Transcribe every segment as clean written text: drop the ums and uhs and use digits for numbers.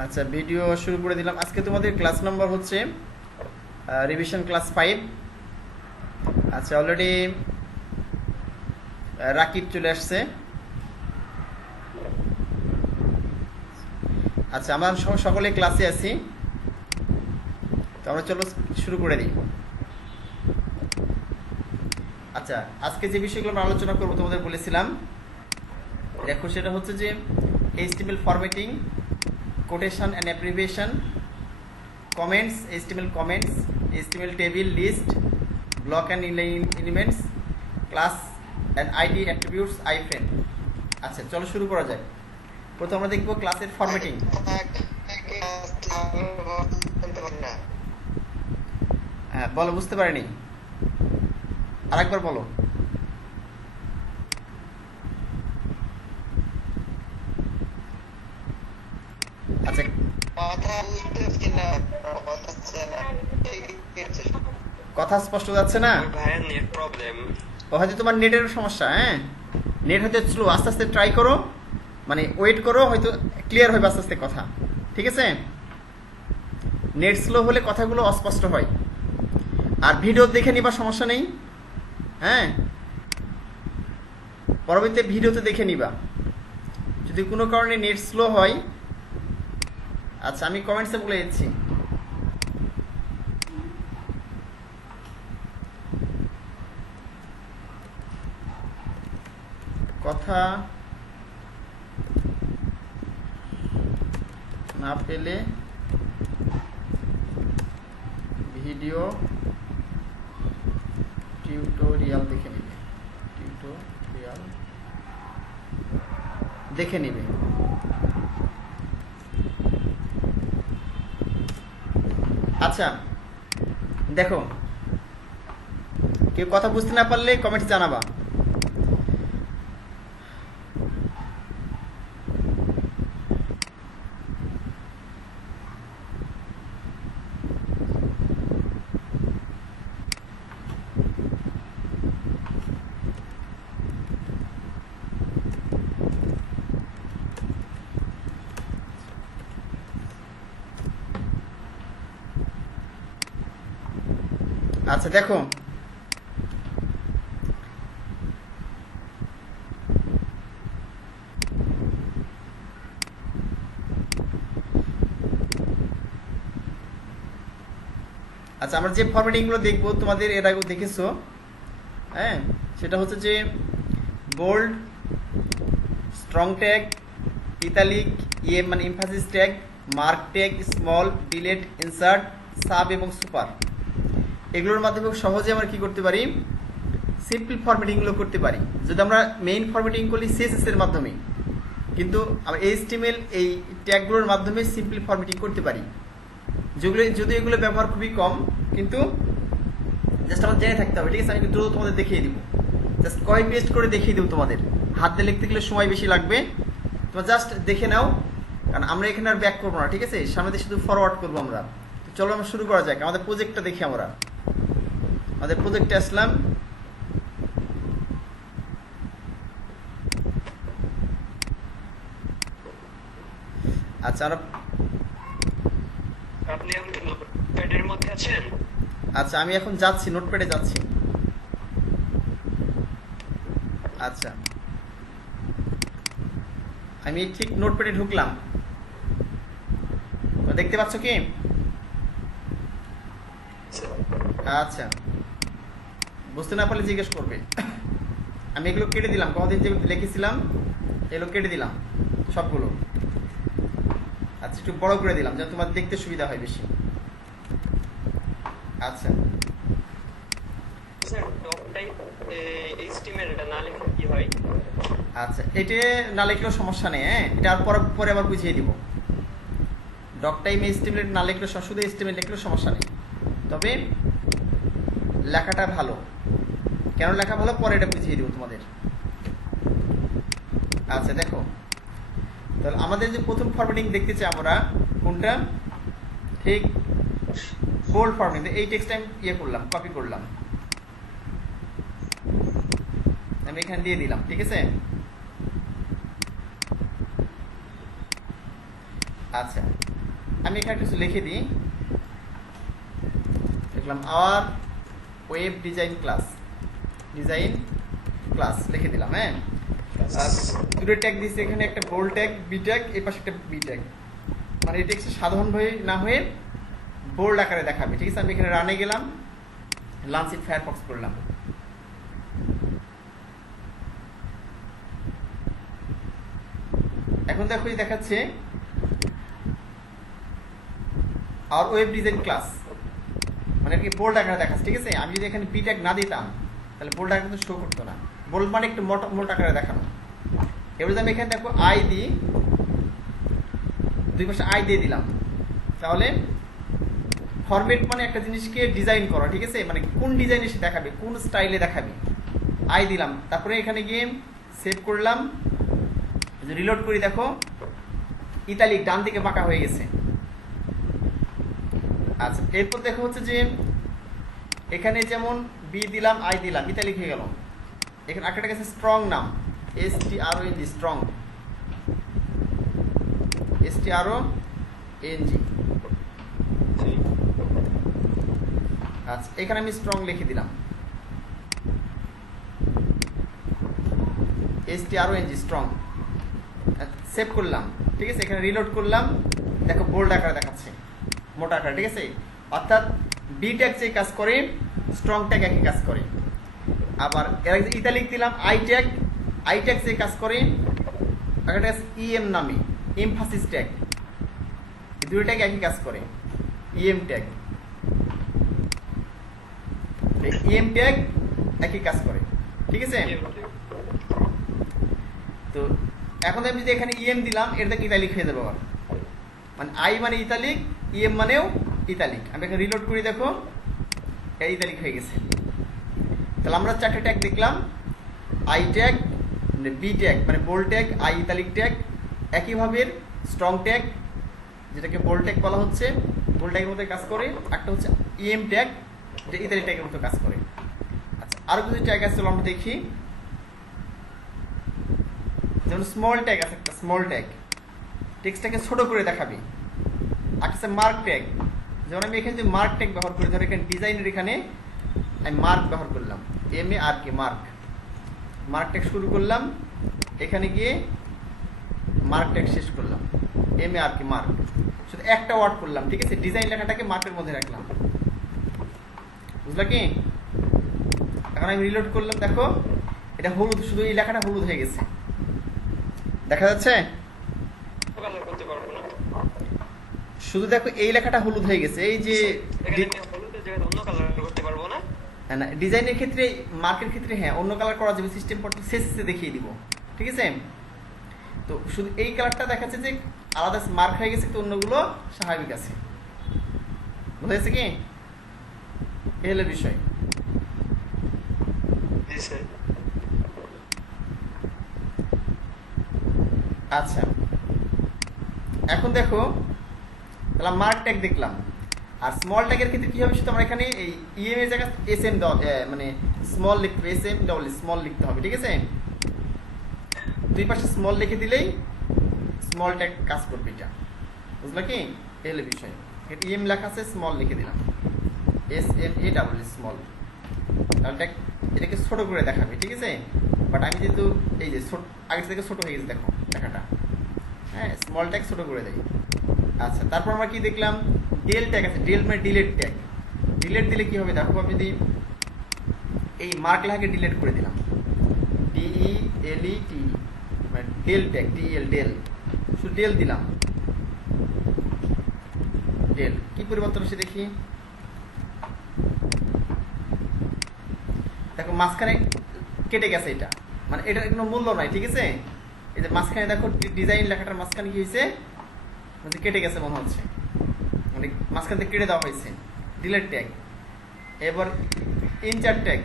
আচ্ছা, ভিডিও শুরু করে দিলাম। আজকে তোমাদের ক্লাস নাম্বার হচ্ছে রিভিশন ক্লাস 5। আচ্ছা, অলরেডি রাকিব চলে আসছে। আচ্ছা, আমরা সকলে ক্লাসে আছি, তো আমরা চলো শুরু করে দিই। আচ্ছা, আজকে যে বিষয়গুলো আমরা আলোচনা করবো তোমাদের বলেছিলাম, দেখো সেটা হচ্ছে যে HTML formatting, quotation and abbreviation, comments, HTML comments, HTML table list, block and elements, class and ID attributes, iframe. আচ্ছা, চলো শুরু করা যায়। প্রথমে আমরা দেখবো ক্লাসের ফরম্যাটিং। হ্যাঁ, বলো, বুঝতে পারিনি, আরেকবার বলো। আচ্ছা, কথা স্পষ্ট যাচ্ছে না? ও হয়তো তোমার নেটের সমস্যা। হ্যাঁ, নেট হয়তো স্লো, আস্তে আস্তে ট্রাই করো, মানে ওয়েট করো, হয়তো ক্লিয়ার হবে আস্তে আস্তে কথা। ঠিক আছে? নেট স্লো হলে কথাগুলো অস্পষ্ট হয়। আর ভিডিও দেখে নিবা, সমস্যা নেই। হ্যাঁ, পরবর্তীতে ভিডিওতে দেখে নিবা যদি কোনো কারণে নেট স্লো হয়। আচ্ছা, আমি কমেন্টসে বলে দিচ্ছি। কথা না পেলে ভিডিও টিউটোরিয়াল দেখে নিবে, আচ্ছা, দেখো, কেউ কথা বুঝতে না পারলে কমেন্টে জানাবা। আচ্ছা, দেখো, আচ্ছা, আমরা যে ফরম্যাটিংগুলো দেখবো তোমাদের এর আগেও দেখেছো। হ্যাঁ, সেটা হচ্ছে যে বোল্ড, স্ট্রং ট্যাগ, ইতালিক, মানে emphasis tag, mark tag, small, delete, insert, sub এবং সুপার। এগুলোর মাধ্যমে সহজে আমরা কি করতে পারি, সিম্পল ফরম্যাটিংগুলো করতে পারি। যদি আমরা মেইন ফরম্যাটিং করি CSS এর মাধ্যমে, কিন্তু আমরা HTML এই ট্যাগগুলোর মাধ্যমে সিম্পল ফরম্যাটিং করতে পারি, যেগুলো যদি এগুলো ব্যবহার খুবই কম, কিন্তু জাস্ট আমার জেনে থাকতে হবে। ঠিক আছে? আমি দ্রুত তোমাদের দেখিয়ে দিব, জাস্ট কপি পেস্ট করে দেখিয়ে দেবো তোমাদের। হাত দিয়ে লিখতে গেলে সময় বেশি লাগবে, তোমরা জাস্ট দেখে নাও, কারণ আমরা এখানে আর ব্যাক করবো না। ঠিক আছে? সামনে দিয়ে শুধু ফরওয়ার্ড করবো আমরা। তো চলো আমরা শুরু করা যাক। আমাদের প্রজেক্টটা দেখি, আমরা আমাদের প্রজেক্টে আসলাম। আচ্ছা, আপনি এখন নোটপ্যাডের মধ্যে আছেন? আচ্ছা, আমি এখন যাচ্ছি, নোটপ্যাডে যাচ্ছি। আচ্ছা, আমি ঠিক নোটপ্যাডে ঢুকলাম। দেখতে পাচ্ছ কি? আচ্ছা, বুঝতে না পারলে জিজ্ঞেস করবে। আমি এগুলো কেটে দিলাম, কতদিন যে লিখেছিলাম এগুলো কেটে দিলাম সবগুলো। আচ্ছা, একটু বড় করে দিলাম যেন তোমার দেখতে সুবিধা হয় বেশি। আচ্ছা, স্যার ডকটাই HTML এটা না লিখলে কি হয়? আচ্ছা, এটা না লিখলেও সমস্যা নেই। হ্যাঁ, এটা আর পরে আবার বুঝিয়ে দিব। ডক টাইম HTML না লিখলে, শুধু HTML লিখলেও সমস্যা নেই, তবে লেখাটা ভালো। কেন লেখা ভালো পরে এটা বুঝিয়ে দিব তোমাদের। আচ্ছা, দেখো, তাহলে আমাদের যে প্রথম ফরম্যাটিং দেখতে চাই আমরা, কোনটা? ঠিক বোল্ড ফরম্যাটিং। এই টেক্সটটা আমি করলাম, কপি করলাম, আমি এখানে দিয়ে দিলাম। ঠিক আছে? আচ্ছা, আমি এখানে কিছু লিখে দিই। দেখলাম আওয়ার ওয়েব ডিজাইন ক্লাস লিখে দিলাম। হ্যাঁ, আর দুটো ট্যাগ দিয়েছি, এখানে একটা বোল্ড ট্যাগ বি ট্যাগ, এই পাশে একটা বি ট্যাগ, মানে এই টেক্সট সাধারণভাবে না হয়ে বোল্ড আকারে দেখাবে। ঠিক আছে, আমি এখানে রানে গেলাম, লঞ্চ ইন ফায়ারফক্স করলাম। এখন দেখো দেখাচ্ছে আর ওয়েব ডিজাইন ক্লাস, মানে কি বোল্ড আকারে দেখাচ্ছে। ঠিক আছে, আমি যদি এখানে বি ট্যাগ না দিতাম তাহলে বোল্ড আকারে কিন্তু শো করতো না। বোল্ড মানে একটু মোটা আকারে দেখানো। এবার যদি আমি এখানে দেখো আই দিই, দুই পাশে আই দিয়ে দিলাম, তাহলে ফরম্যাট মানে একটা জিনিসকে ডিজাইন করা। ঠিক আছে, মানে কোন ডিজাইনে সে দেখাবে, কোন স্টাইলে দেখাবে, আই দিলাম। তারপরে এখানে গিয়ে সেভ করলাম, রিলোড করি, দেখো ইতালিক ডান দিকে বাঁকা হয়ে গেছে। আচ্ছা, এরপর দেখো হচ্ছে যে এখানে যেমন বি দিলাম, আই দিলাম, ইতালিক হয়ে গেল। এখানে একটা গেছে স্ট্রং নাম, STRONG, স্ট্রং, STRONG। আচ্ছা, এখানে আমি স্ট্রং লিখে দিলাম, STRONG, স্ট্রং। সেভ করলাম। ঠিক আছে, এখানে রিলোড করলাম, দেখো বোল্ড আকারে দেখাচ্ছে, মোটা আকারে। ঠিক আছে, অর্থাৎ বি ট্যাগ যে কাজ করে স্ট্রং ট্যাগ একই কাজ করে। আবার ইতালিক দিলাম, আই ট্যাগ যে কাজ করে, একটা EM নামে, এমফাসিস ট্যাগ, এই দুটো ট্যাগ একই কাজ করে, EM ট্যাগ, EM ট্যাগ একই কাজ করে। ঠিক আছে, তো এখন আমি যদি এখানে EM দিলাম, এটা ইতালিক হয়ে যাবে আবার, মানে আই মানে ইতালিক, EM মানেও ইতালিক। আমি এখানে রিলোড করি, দেখো এটা ইতালিক হয়ে গেছে। তাহলে আমরা চারটে ট্যাগ দেখলাম, আই ট্যাগ, বি ট্যাগ মানে bold tag, I italic tag, একইভাবে স্ট্রং ট্যাগ যেটাকে বোল্ড ট্যাগ বলা হচ্ছে, বোল্ড ট্যাগের মতো কাজ করে। একটা হচ্ছে EM ট্যাগ, যেটা ইতালিক ট্যাগের মতো কাজ করে। আচ্ছা, আরো কিছু ট্যাগ আছে আমরা দেখি, যেমন স্মল ট্যাগ আছে, একটা স্মল ট্যাগ টেক্সটটাকে ছোট করে দেখাবে। একটা মার্ক ট্যাগ, যেমন আমি এখানে যে মার্ক ট্যাগ ব্যবহার করি, ধর এখানে ডিজাইনের এখানে আমি মার্ক ব্যবহার করলাম, MARK, মার্ক ট্যাগ শুরু করলাম, এখানে গিয়ে মার্ক ট্যাগ শেষ করলাম, MARK, শুধু একটা ওয়ার্ড করলাম। ঠিক আছে, ডিজাইন লেখাটাকে মার্কের মধ্যে রাখলাম, বুঝলা কি? এখন আমি রিলোড করলাম, দেখো এটা হলুদ, শুধু এই লেখাটা হলুদ হয়ে গেছে, দেখা যাচ্ছে? শুধু দেখো এই লেখাটা হলুদ হয়ে গেছে, এই যে ডিজাইনের ক্ষেত্রে, মার্কের ক্ষেত্রে হ্যাঁ অন্য কালার করা যাবে, সিস্টেম পড়তে শেষে দেখিয়ে দিব। ঠিক আছে, তো শুধু এই কালারটা দেখাচ্ছে যে আলাদা মার্ক হয়ে গেছে, তো অন্যগুলো স্বাভাবিক আছে। বুঝা গেছে কি? এই হলো বিষয়। আচ্ছা, এখন দেখো তাহলে মার্ক ট্যাগ দেখলাম, আর স্মল ট্যাগের ক্ষেত্রে কি হবে, শুধু আমরা এখানে এই EM এর জায়গায় SM মানে স্মল লিখতে হবে, SM স্মল লিখতে হবে। ঠিক আছে, দুই পাশে স্মল লিখে দিলেই স্মল ট্যাগ কাজ করবে, এটা বুঝলা কি? এই হলো বিষয়। EM লেখা আছে, স্মল লিখে দিলাম, SMA স্মল, তাহলে এটাকে ছোট করে দেখাবে। ঠিক আছে, বাট আমি যেহেতু এই যে আগে থেকে ছোট হয়ে গেছে, দেখো লেখাটা, হ্যাঁ স্মল ট্যাগ ছোট করে দেয়। আচ্ছা, তারপর আমরা কি দেখলাম, ডেল ট্যাগ আছে, ডেল মানে ডিলেট ট্যাগ। ডিলেট দিলে কি হবে, দেখো আমি যদি এই মার্ক লেখাকে ডিলেট করে দিলাম, DELET মানে ডেল ট্যাগ, ডেল, শুধু ডেল দিলাম, ডেল কি পরিবর্তন হচ্ছে দেখি, দেখো মাঝখানে কেটে গেছে, এটা মানে এটার কোনো মূল্য নাই। ঠিক আছে, এই যে মাঝখানে দেখো ডিজাইন লেখাটার মাঝখানে কি হয়েছে, মানে কেটে গেছে মনে হচ্ছে, মানে মাঝখান থেকে কেটে দেওয়া হয়েছে, ডিলেট ট্যাগ। এবার ইনচার্ট ট্যাগ,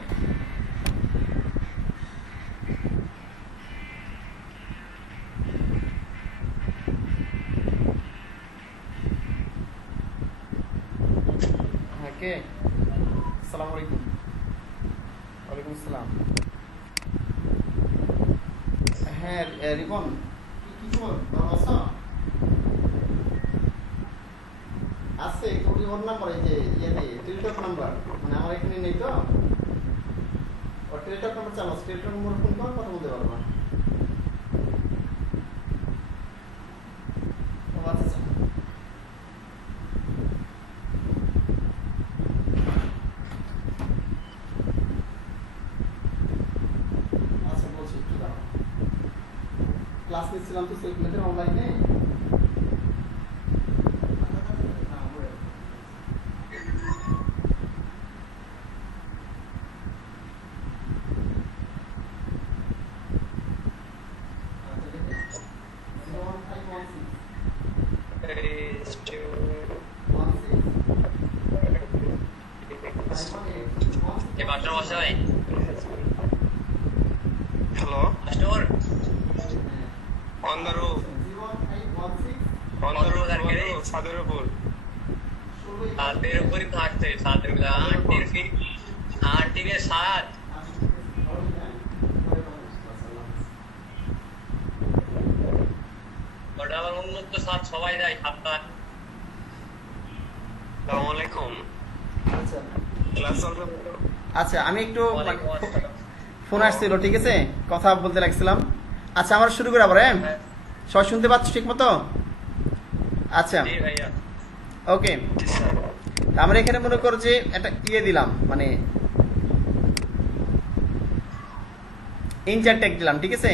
কে? আসসালামু আলাইকুম। ওয়ালাইকুম আসসালাম। হ্যাঁ রিপন, কি খবর, ভালো আছো? আছে ওর নাম্বার এই যে ইয়েতে টেলিটক নাম্বার মানে আমার এখানে নেই তো ওর টেলিটক নাম্বার চালাও টেলিটক নম্বর ফোন করে কথা বলতে পারবো ও আচ্ছা আচ্ছা বলছি একটু দাঁড়াও ক্লাস নিচ্ছিলাম তো সেগুলোতে অনলাইনে Hello. Pastor. On the roof. On the roof. ছাদের উপর। ছাদের উপরই থাকছে ছাদের উপর আন্টির সাথ ওটা আবার উন্মুক্ত সাথ সবাই যায় সাতটা আসসালামু আলাইকুম আচ্ছা ক্লাস চলবে আচ্ছা আমি একটু ফোন আসছিল ঠিক আছে কথা বলতে লাগছিলাম আচ্ছা আমরা শুরু করি আবার হ্যাঁ সবাই শুনতে পাচ্ছ ঠিক মতো আচ্ছা জি ভাইয়া ওকে আমরা এখানে মনে করো যে একটা ইয়ে দিলাম মানে ইনচার ট্যাগ দিলাম ঠিক আছে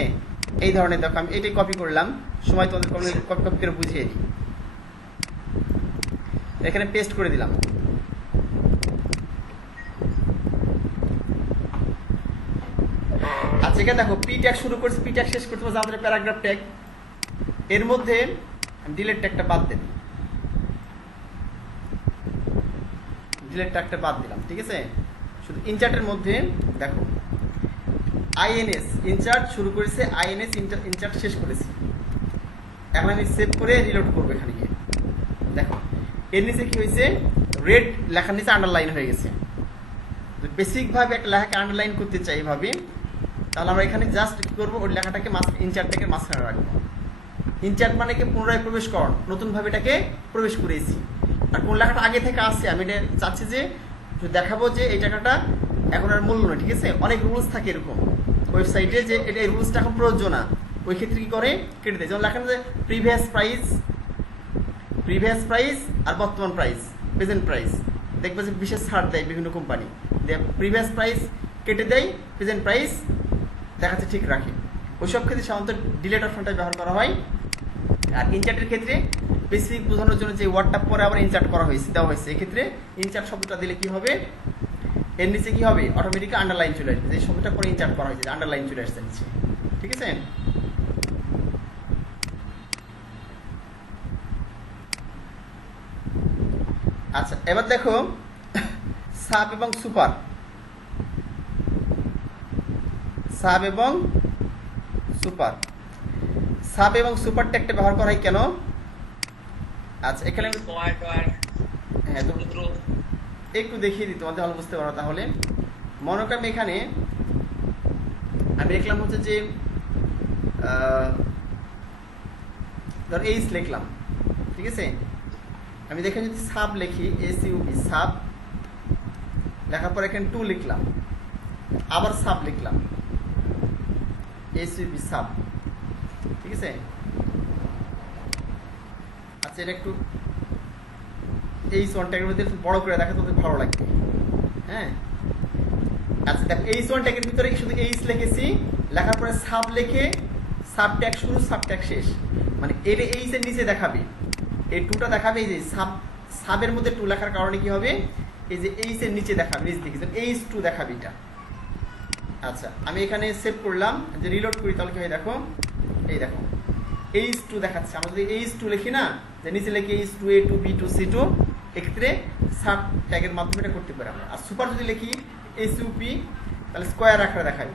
এই ধরনের দেখো আমি এটাই কপি করলাম সময় তোমাদের কপি কপি করে বুঝিয়ে দিই এখানে পেস্ট করে দিলাম আচ্ছা এখানে দেখো পি ট্যাগ শুরু করছি পি ট্যাগ শেষ করতে পারছি আমাদের প্যারাগ্রাফ ট্যাগ এর মধ্যে ডিলেট ট্যাগটা বাদ দেন ডিলেট ট্যাগটা বাদ দিলাম ঠিক আছে শুধু ইনচার্টের মধ্যে দেখো আইএনএস ইনচার্ট শুরু করেছে আইএনএস ইনচার্ট শেষ করেছি এখন আমি সেভ করে রিলোড করবো এখানে গিয়ে দেখো এর নিচে কি হয়েছে রেড লেখার নিচে আন্ডারলাইন হয়ে গেছে বেসিক ভাবে একটা লেখাকে আন্ডারলাইন করতে চাই এভাবে তাহলে আমরা এখানে জাস্ট কি করবো ওই লেখাটাকে ইনচার্টটাকে মাঝখানে রাখবো ইনচার্ট মানে কি পুনরায় প্রবেশ করণ নতুন ভাবে এটাকে প্রবেশ করেছি আর কোন লেখাটা আগে থেকে আসছে আমি এটা চাচ্ছি যে দেখাবো যে এই টাকাটা এখন আর মূল্য নয় ঠিক আছে অনেক রুলস থাকে এরকম ওয়েবসাইটে যে এটা এই রুলসটা এখন প্রযোজ্য না ওই ক্ষেত্রে কি করে কেটে দেয় যেমন লেখা যে প্রিভিয়াস প্রাইস আর বর্তমান প্রাইস প্রেজেন্ট প্রাইস দেখবে যে বিশেষ ছাড় দেয় বিভিন্ন কোম্পানি প্রিভিয়াস প্রাইস কেটে দেয় প্রেজেন্ট প্রাইস দেখাচ্ছে ঠিক রাখে ওইসব ক্ষেত্রে সাধারণত ডিলেট অপশনটা ব্যবহার করা হয় আর ইনচার্টের ক্ষেত্রে স্পেসিফিক বোঝানোর জন্য যে ওয়ার্ডটা পরে আবার ইনচার্ট করা হয়েছে দেওয়া হয়েছে এক্ষেত্রে ইনচার্ট শব্দটা দিলে কি হবে এর নিচে কি হবে অটোমেটিক আন্ডারলাইন চলে আসবে যে শব্দটা পরে ইনচার্ট করা হয়েছে আন্ডারলাইন চলে আসছে নিচে ঠিক আছে আচ্ছা এবার দেখো সাব এবং সুপার সাব এবং সুপার ট্যাগটা ব্যবহার করা হয় কেন আচ্ছা এখানে হ্যাঁ একটু দেখিয়ে দিই তোমাদের ভালো বুঝতে পারো তাহলে মনে করি এখানে আমি লিখলাম হচ্ছে যে ধর এইচ লিখলাম ঠিক আছে আমি দেখে যদি সাব লিখি এসইউপি সাব লেখার পর এখানে 2 লিখলাম আবার সাব লিখলাম এসইউপি সাব ঠিক আছে আচ্ছা এটা একটু এই ওয়ান ট্যাগের মধ্যে একটু বড় করে দেখা তোদের ভালো লাগবে হ্যাঁ আচ্ছা দেখো এই ওয়ান ট্যাগের ভিতরে শুধু এইচ লিখেছি লেখার পরে সাব লিখে সাব ট্যাগ শুরু সাব ট্যাগ শেষ মানে এটা এইচ এর নিচে দেখাবে এই 2টা দেখাবে এই যে সাবের মধ্যে 2 লেখার কারণে কি হবে এই যে এইচ এর নিচে দেখাবে নিচ দিকে H2 দেখাবে এটা আচ্ছা আমি এখানে সেভ করলাম যে রিলোড করি তাহলে কি হয় দেখো এই দেখো H2 দেখাচ্ছে আমরা যদি H2 লিখি না যে নিচে লিখি H2 A2 B2 C2 এক্ষেত্রে সাব ট্যাগের মাধ্যমে এটা করতে পারি আমরা আর সুপার যদি লিখি SUP তাহলে স্কয়ার আকারে দেখাবে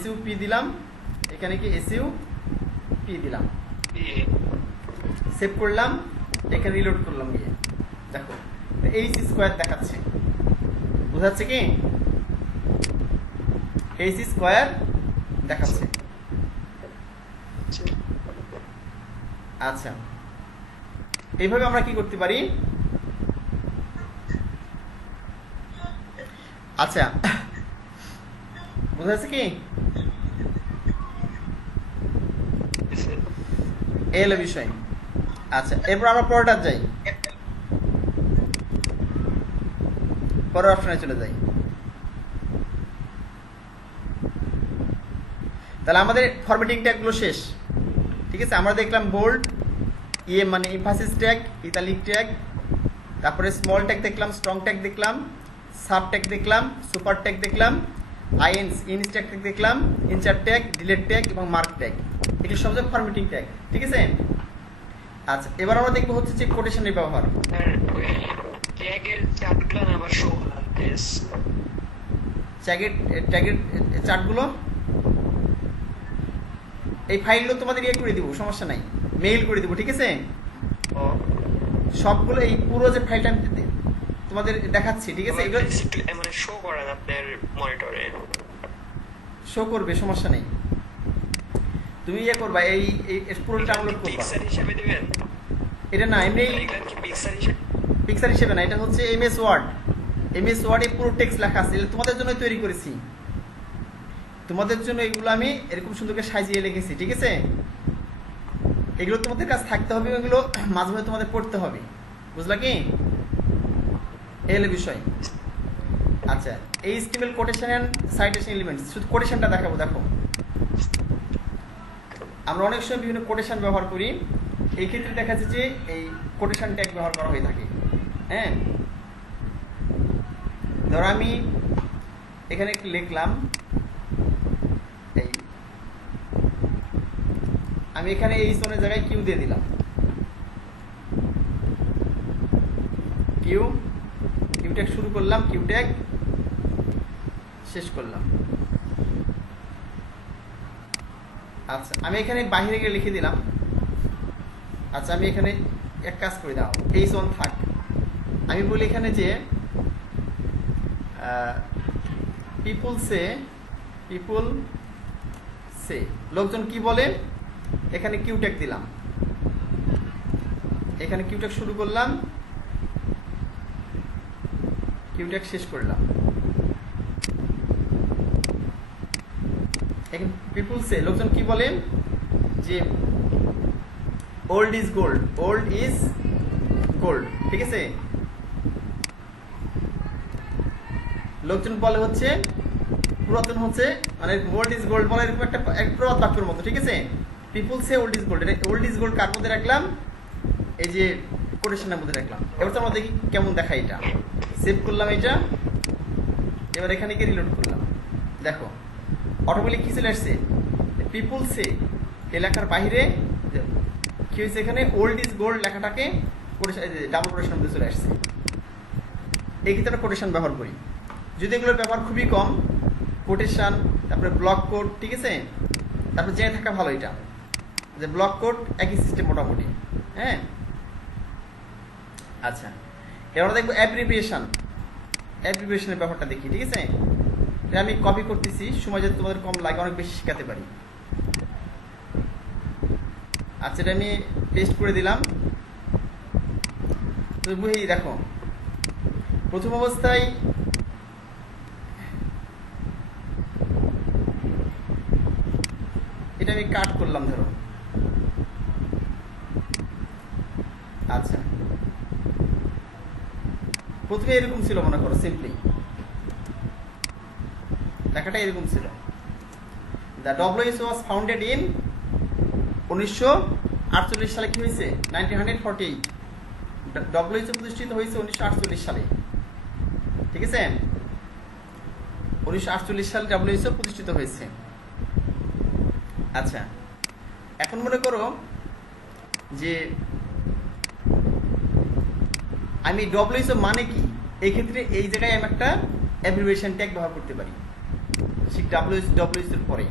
SUP দিলাম এখানে কি SUP দিলাম সেভ করলাম এখানে রিলোড করলাম গিয়ে দেখো H স্কয়ার দেখাচ্ছে বুঝাচ্ছে কি H স্কয়ার দেখাচ্ছে আচ্ছা এইভাবে আমরা কি করতে পারি আচ্ছা, বুঝা যাচ্ছে কি? এই হলো বিষয়। আচ্ছা, এরপর আমরা পরেরটা যাই, পরের অপশনে চলে যাই। তাহলে আমাদের ফরম্যাটিং ট্যাগগুলো শেষ। ঠিক আছে, আমরা দেখলাম বোল্ড, মানে এমফাসিস ট্যাগ, ইতালিক ট্যাগ, তারপরে স্মল ট্যাগ দেখলাম, স্ট্রং ট্যাগ দেখলাম, সাব ট্যাগ দেখলাম, সুপার ট্যাগ দেখলাম, ইনস ট্যাগ দেখলাম, ইনচার ট্যাগ, ডিলেট ট্যাগ এবং মার্ক ট্যাগ। এগুলো সব ফরম্যাটিং ট্যাগ। ঠিক আছে। আচ্ছা, এবার আমরা দেখবো হচ্ছে যে কোটেশনের ব্যবহার। ট্যাগের চার্টগুলো আবার শো দিস। ট্যাগের চার্টগুলো এই ফাইলগুলো তোমাদের ইয়ে করে দিব, সমস্যা নাই, মেইল করে দিব। ঠিক আছে, সবগুলো এই পুরো যে ফাইলটা আমি তোমাদের দেখাচ্ছি। ঠিক আছে, এগুলো মানে শো করেন আপনার মনিটরে, শো করবে, সমস্যা নেই। তুমি ইয়ে করবা, এই পুরো ডাউনলোড করবা। পিকচার হিসেবে দিবেন? এটা না, এমনি পিকচার হিসেবে না, এটা হচ্ছে এমএস ওয়ার্ড। এমএস ওয়ার্ডে পুরো টেক্সট লেখা আছে, এটা তোমাদের জন্য তৈরি করেছি। তোমাদের জন্য এগুলো আমি এরকম সুন্দর করে সাজিয়ে লিখেছি। ঠিক আছে, এগুলো তোমাদের কাছে থাকতে হবে, এগুলো মাঝে মাঝে তোমাদের পড়তে হবে। বুঝলা কি? এই হলো বিষয়। আচ্ছা, এই HTML quotation and citation elements, শুধু কোটেশনটা দেখাবো। দেখো, আমরা অনেক সময় বিভিন্ন কোটেশন ব্যবহার করি। এই ক্ষেত্রে দেখা যাচ্ছে যে এই কোটেশন ট্যাগ ব্যবহার করা হয়ে থাকে। হ্যাঁ, ধরো আমি এখানে লিখলাম, আমি এখানে এই জোনের জায়গায় কিউ দিয়ে দিলাম, কিউ ট্যাগ শুরু করলাম, কিউ ট্যাগ শেষ করলাম। আচ্ছা, আমি এখানে বাইরে গিয়ে লিখে দিলাম। আচ্ছা, আমি এখানে এক কাজ করে দাও, এই জোন থাক। আমি বলি এখানে যে পিপুল সে, লোকজন কি বলে, এখানে কিউ ট্যাগ দিলাম, এখানে কিউ ট্যাগ শুরু করলাম, কিউ ট্যাগ শেষ করলাম। এখানে পিপুল সে, লোকজন কি বলে যে old is gold, old is gold. ঠিক আছে, লোকজন বলে হচ্ছে পুরাতন হচ্ছে, মানে ওল্ড ইজ গোল্ড বলে এরকম একটা প্রবাদ বাক্যের মতো। ঠিক আছে, people say old is gold, old is gold কার মধ্যে রাখলাম, এই যে কোটেশনের মধ্যে রাখলাম। এবার তো আমরা দেখি কেমন দেখায়। এটা সেভ করলাম, এটা এবার এখানে গিয়ে রিলোড করলাম। দেখো, অটোমেটিক কি চলে আসছে, পিপুল সে এলাকার বাইরে কি হয়েছে, এখানে ওল্ড ইজ গোল্ড লেখাটাকে ডাবল কোটেশনের মধ্যে চলে আসছে। এই ক্ষেত্রে কোটেশন ব্যবহার করি। যদি এগুলোর ব্যবহার খুবই কম, কোটেশন, তারপরে ব্লক কোড। ঠিক আছে, তারপরে জেনে থাকা ভালো এটা যে ব্লক কোড একই সিস্টেম মোটামুটি। হ্যাঁ, আচ্ছা, এবার আমরা দেখবো অ্যাব্রিভিয়েশনের ব্যাপারটা দেখি। ঠিক আছে, এটা আমি কপি করতেছি, সময় যাতে তোমাদের কম লাগে, অনেক বেশি শেখাতে পারি। আচ্ছা, এটা আমি পেস্ট করে দিলাম। দেখো, প্রথম অবস্থায় এটা আমি কাট করলাম, ধরো। আচ্ছা, প্রথমে এরকম ছিল, মনে করো সিম্পলি লেখাটা এরকম ছিল, the WHO was founded in 1948 সালে। কি হয়েছে, 1948 ডব্লিউএইচও প্রতিষ্ঠিত হয়েছে 1948 সালে। ঠিক আছে, 1948 সালে ডব্লিউএইচও প্রতিষ্ঠিত হয়েছে। আচ্ছা, এখন মনে করো যে আমি ডব্লিউএইচও মানে কি, এই ক্ষেত্রে এই জায়গায় আমি একটা অ্যাব্রিভিয়েশন ট্যাগ ব্যবহার করতে পারি, ঠিক ডব্লিউএইচওর পরে।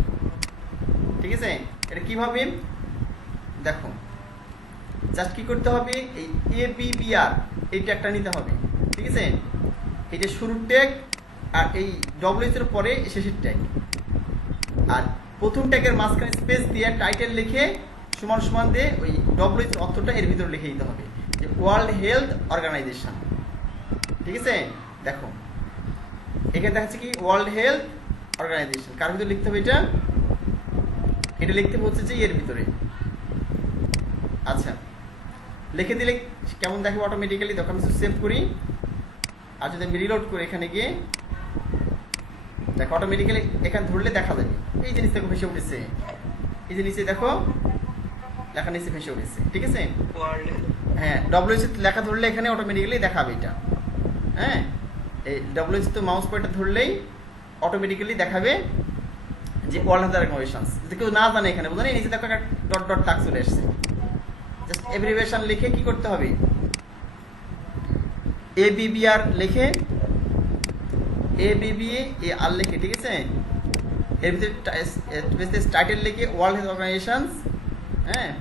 ঠিক আছে, এটা কিভাবে দেখো, জাস্ট কি করতে হবে, এই ABBR এই ট্যাগটা নিতে হবে। ঠিক আছে, এটা শুরুর ট্যাগ, আর এই ডব্লিউএইচওর পরে শেষের ট্যাগ, আর প্রথম ট্যাগের মাঝখানে স্পেস দিয়ে টাইটেল লিখে সমান সমান দিয়ে ওই ডব্লিউএইচওর অর্থটা এর ভিতরে লিখে দিতে হবে, যে ওয়ার্ল্ড হেলথ অর্গানাইজেশন। ঠিক আছে, দেখো এখানে দেখাচ্ছে কি ওয়ার্ল্ড হেলথ অর্গানাইজেশন, কার ভিতরে লিখতে হবে এটা? এটা লিখতে হচ্ছে যে এর ভিতরে। আচ্ছা, লিখে দিলে কেমন দেখো অটোমেটিক্যালি। দেখো আমি সেভ করি, আর যদি আমি রিলোড করি এখানে গিয়ে দেখো অটোমেটিক্যালি এখানে ধরলে দেখা যাবে এই জিনিস দেখো ভেসে উঠেছে। এই যে নিচে দেখো লেখা নিচে ভেসে উঠেছে, ঠিক আছে? ওয়ার্ল্ড হ্যাঁ, ডব্লিউএইচ লেখা ধরলে এখানে অটোমেটিক্যালি দেখাবে এটা। হ্যাঁ, এই ডব্লিউএইচ তো মাউস পয়েন্টার ধরলেই অটোমেটিক্যালি দেখাবে যে ওয়ার্ল্ড হেলথ অর্গানাইজেশন। যদি কেউ না জানে এখানে বুঝলেন, নিচে দেখো একটা ডট ডট টাক চলে এসছে। জাস্ট এভরিভেশন লিখে কি করতে হবে? ABBR লিখে ABBAR লিখে, ঠিক আছে? এর ভিতরে টাইটেল লিখে ওয়ার্ল্ড হেলথ অর্গানাইজেশন, হ্যাঁ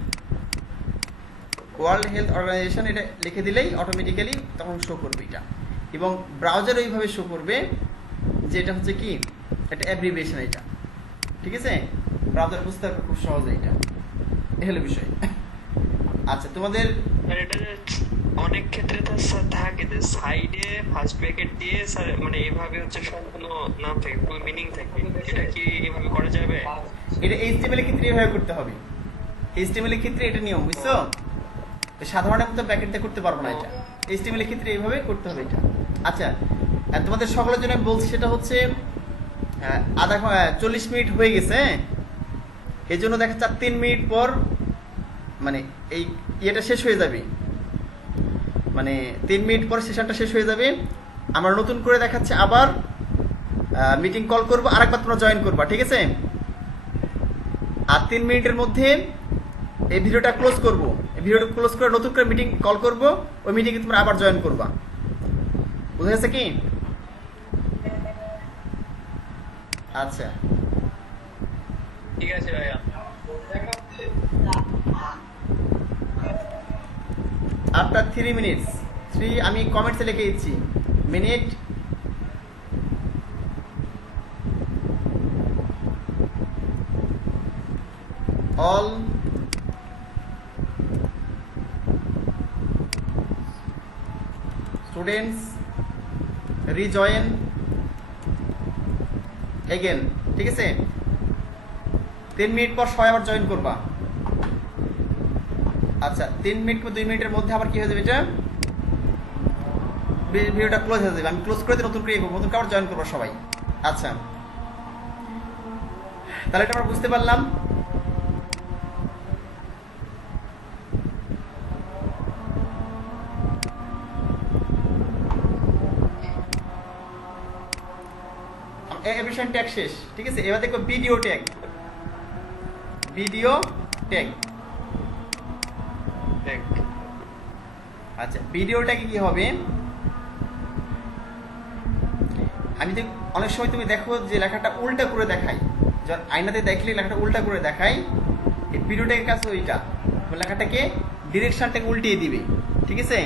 ওয়ার্ল্ড হেলথ অর্গানাইজেশন এটা লিখে দিলেই অটোমেটিক্যালি তখন শো করবে এটা। এবং ব্রাউজার ওইভাবে শো করবে যে এটা হচ্ছে কি একটা অ্যাব্রিভিয়েশন এটা, ঠিক আছে? ব্রাউজার বুঝতে পারবে খুব সহজে এটা। এই হলো বিষয়। আচ্ছা, তোমাদের আর এটা অনেক ক্ষেত্রে তো স্যার থাকে যে সাইডে ফার্স্ট ব্র্যাকেট দিয়ে স্যার মানে এইভাবে হচ্ছে সম্পূর্ণ নাম থাকে, ফুল মিনিং থাকে, এটা কি এভাবে করা যাবে? এটা HTML এর ক্ষেত্রে এভাবে করতে হবে। HTML এর ক্ষেত্রে এটা নিয়ম, বুঝছো? সাধারণের মতো ব্র্যাকেট দিয়ে করতে পারবো না এটা। HTML এর ক্ষেত্রে এইভাবে করতে হবে এটা। আচ্ছা, তোমাদের সকলের জন্য আমি বলছি সেটা হচ্ছে 40 মিনিট হয়ে গেছে। এই জন্য দেখা যাচ্ছে 3 মিনিট পর মানে এই ইয়েটা শেষ হয়ে যাবে, মানে 3 মিনিট পর সেশনটা শেষ হয়ে যাবে। আমরা নতুন করে দেখাচ্ছে আবার মিটিং কল করবো, আরেকবার তোমরা জয়েন করবা, ঠিক আছে? আর 3 মিনিটের মধ্যে এই ভিডিওটা ক্লোজ করবো। এই ভিডিওটা ক্লোজ করে নতুন করে মিটিং কল করবো, ওই মিটিংয়ে তোমরা আবার জয়েন করবা। বুঝা গেছে কি? আচ্ছা, ঠিক আছে ভাইয়া। আফটার 3 মিনিটস 3 আমি কমেন্টসে লিখে দিচ্ছি minute all students rejoin again, ঠিক আছে? 3 মিনিট পর সবাই আবার জয়েন করবা। আচ্ছা, 3 মিনিট পর 2 মিনিটের মধ্যে আবার কি হয়ে যাবে? এটা ভিডিওটা ক্লোজ হয়ে যাবে। আমি ক্লোজ করে দিয়ে নতুন করে নতুন আবার জয়েন করবো সবাই। আচ্ছা, তাহলে এটা আমরা বুঝতে পারলাম। এভিশন ট্যাগ শেষ, ঠিক আছে? এবার দেখো ভিডিও ট্যাগ। ভিডিও ট্যাগ, আচ্ছা ভিডিওটাকে কি হবে? আমি তো অনেক সময় তুমি দেখো যে লেখাটা উল্টা করে দেখাই, যখন আয়নাতে দেখলে লেখাটা উল্টা করে দেখাই। এই ভিডিওটার কাছে ওইটা লেখাটাকে ডিরেকশনটাকে উল্টিয়ে দিবে, ঠিক আছে?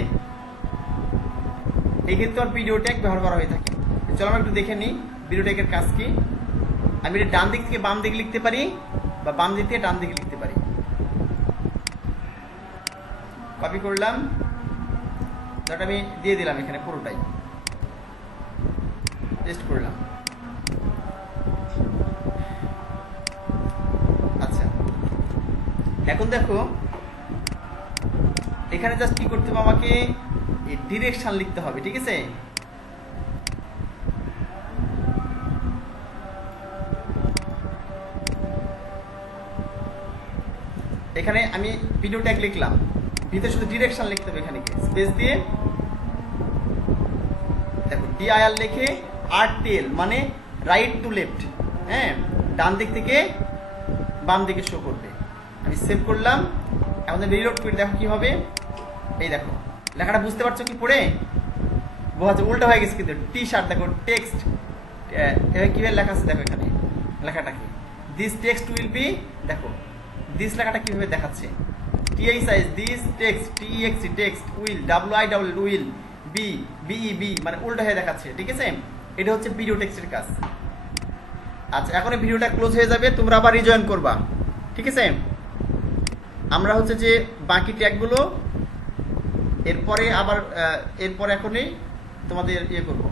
এই ক্ষেত্রে আমার ভিডিও ট্যাগ ব্যবহার করা হয়ে থাকে। চলো আমরা একটু দেখে নিই ভিডিও ট্যাগের কাজ কি। আমি এটা ডান দিক থেকে বাম দিকে লিখতে পারি বা বাম দিক থেকে ডান দিকে লিখতে পারি। কপি করলাম, যেটা আমি দিয়ে দিলাম এখানে পুরোটাই পেস্ট করলাম। আচ্ছা, এখন দেখো এখানে জাস্ট কি করতে হবে? আমাকে এই ডিরেকশন লিখতে হবে, ঠিক আছে? এখানে আমি ভিডিও ট্যাগ লিখলাম, ভিতরে শুধু ডিরেকশন লিখতে হবে। এখানে স্পেস দিয়ে দেখো DIR লিখে RTL মানে রাইট টু লেফট, হ্যাঁ ডান দিক থেকে বাম দিকে শো করবে। আমি সেভ করলাম, এখন আমি রিলোড করে দেখো কি হবে। এই দেখো লেখাটা বুঝতে পারছো কি পড়ে? বোঝা উল্টা হয়ে গেছে কিন্তু টি-শার্ট দেখো টেক্সট এবার কিভাবে লেখা আছে দেখো এখানে লেখাটা কি দিস টেক্সট উইল বি, দেখো দিস লেখাটা কিভাবে দেখাচ্ছে THIS this text TEXT text will WILL will be BEB মানে উল্টা হয়ে দেখাচ্ছে, ঠিক আছে? এটা হচ্ছে ভিডিও টেক্সটের কাজ। আচ্ছা, এখন এই ভিডিওটা ক্লোজ হয়ে যাবে, তোমরা আবার রিজয়েন করবা, ঠিক আছে? আমরা হচ্ছে যে বাকি ট্যাগগুলো এরপরে আবার এরপরে এখনই তোমাদের ইয়ে করবো।